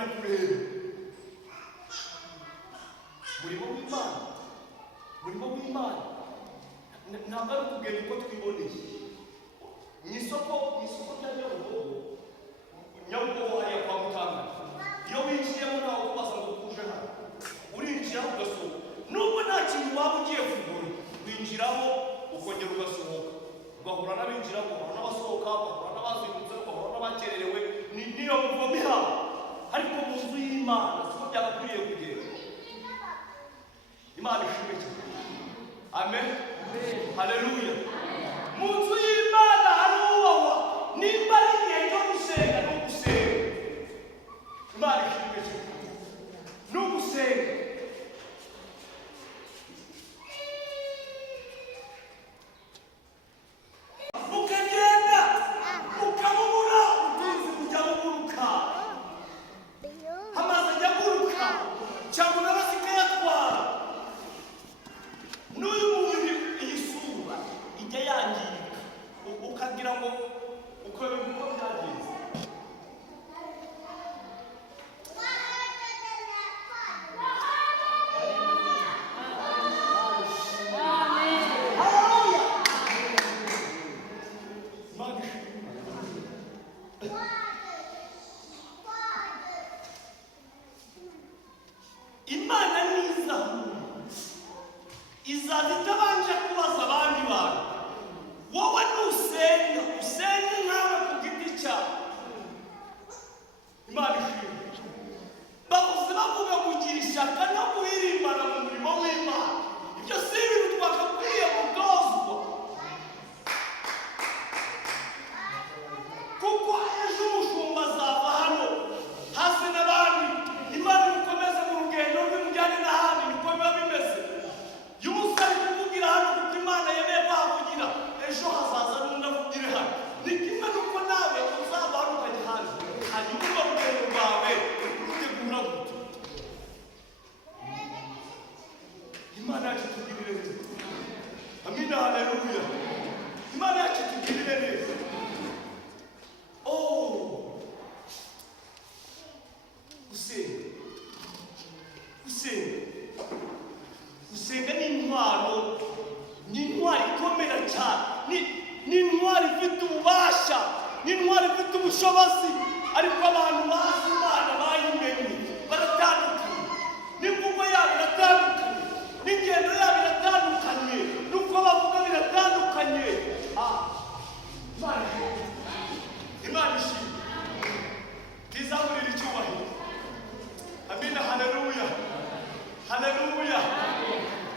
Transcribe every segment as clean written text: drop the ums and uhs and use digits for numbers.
birakureba. Murimo w'Imana ntabwo ari ukugenda uko twiboneye. Mu isoko rya Nyabugogo hariya kwa Mutanga, iyo winjiyemo ntawe kubaza ngo kuje hano, urinjira ugasohoka. Nubwo nta kintu waba ugiye kugura, winjiramo ukongera ugasohoka, ugahura n'abinjira, ugahura n'abasohoka, ugahura n'abazindutse, ugahura n'abakererewe. Niyo muvoma ihaba. Ariko mu nzu y'Imana siko byagakwiriye kugenda. Imana ishimwe cyane. Amen. Haleluya. Mu nzu y'Imana harubahwa. Nimba ari igihe cyo gusenga no gusenga, Imana ishimwe cyane. No gusenga. Ukagenda ukabura utunzi kujya kuguruka, amazi ajya kuguruka cyangwa n'abasikayatwara. N'uyu muntu iyi sura ijya yangirika ukagira ngo ukore uko byagenze. Imana niza izaza itabanje kubaza abandi bantu. Wowe nusenga usenge nkawe ku giti cyawe. Imana ishimwe. Bavuze bavuga kugira ishyaka no guhirimbana mu murimo w'Imana. Ibyo si ibintu twakakwiriye gutozwa, kuko ejo umushumba azava hano hasi n'abandi. Imana imukomeze mu rugendo rw'imujyane n'ahandi. Niko biba bimeze. Iyo umusore kuvugira hano kuko Imana yemeye kuhavugira, ejo hazaza n'undi avugire hano. Ni kimwe n'uko nawe uzava hano ukajya hanze, hanyuma urwo rugendo rwawe rutegura gute. Imana yacu itugirire neza. Amina, haleluya. Imana yacu itugirire neza. Gusenga ni intwaro ikomera cyane. Ni intwaro ifite ububasha, ni intwaro ifite ubushobozi. Ariko abantu bazi Imana bayimenye baratandukanye. N'imvugo yabo iratandukanye, n'ingendo yabo iratandukanye, n'uko bavuga biratandukanye. Imana ishimwe. Tizamurira icyubahiro. Amina, haleluya. Haleluya.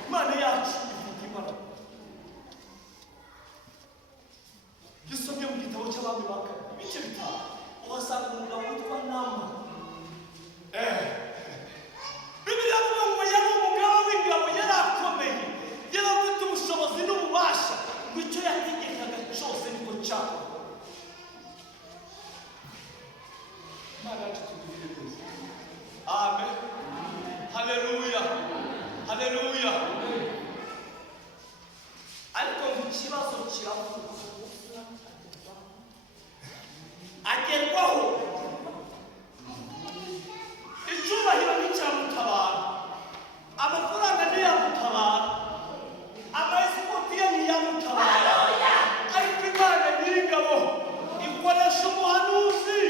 Imana yacu ivuga imbaraga. Gisomye mu gitabo cy'Abami ba Kabiri ibice 5 uhasanga umugabo witwa Nama. Bibiliya ivuga ngo yari umugabo w'ingabo, yari akomeye, yari afite ubushobozi n'ububasha, ngo icyo yategekaga cyose niko cyakorwa. Imana yacu itugirire neza. Amen. Haleluya. Haleluya. Ariko ikibazo kiravuga, agerwaho icyubahiro n'icyamutabara, amafaranga ntiyamutabara, amaesikoti ye ntiyamutabara. Ariko Imana nyir'ingabo ikoresha umuhanuzi.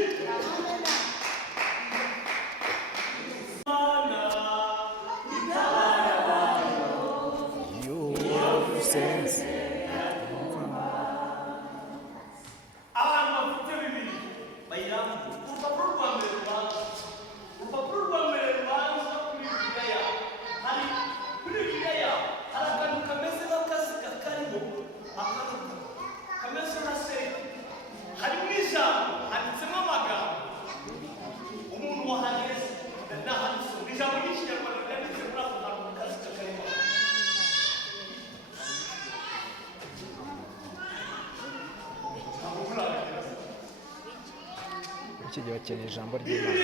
iki gihe bakeneye ijambo ry'Imana.